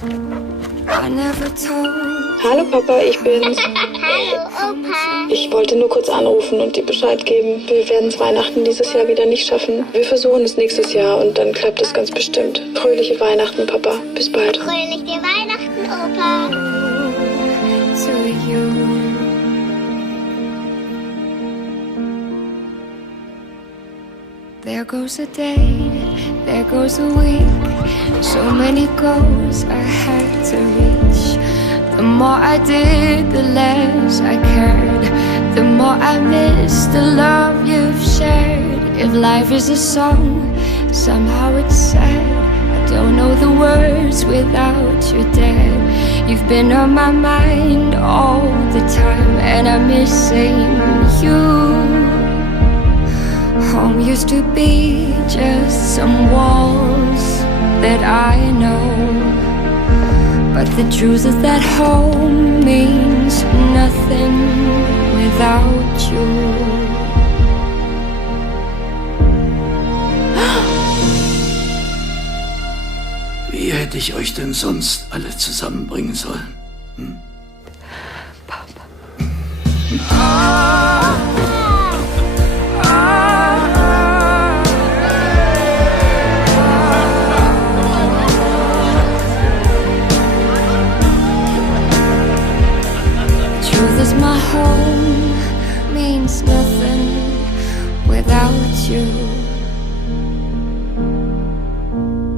I never told. Hallo Papa, ich bin's. Hallo Opa. Ich wollte nur kurz anrufen und dir Bescheid geben. Wir werden es Weihnachten dieses Jahr wieder nicht schaffen. Wir versuchen es nächstes Jahr und dann klappt es ganz bestimmt. Fröhliche Weihnachten, Papa. Bis bald. Fröhliche Weihnachten, Opa. To you. There goes a day, there goes a week. So many goals I had to reach. The more I did, the less I cared. The more I missed the love you've shared. If life is a song, somehow it's sad. I don't know the words without you, Dad. You've been on my mind all the time, and I miss saying you. Home used to be just some walls that I know, but the truth is that home means nothing without you. Wie hätte ich euch denn sonst alle zusammenbringen sollen? Truth is my home means nothing without you.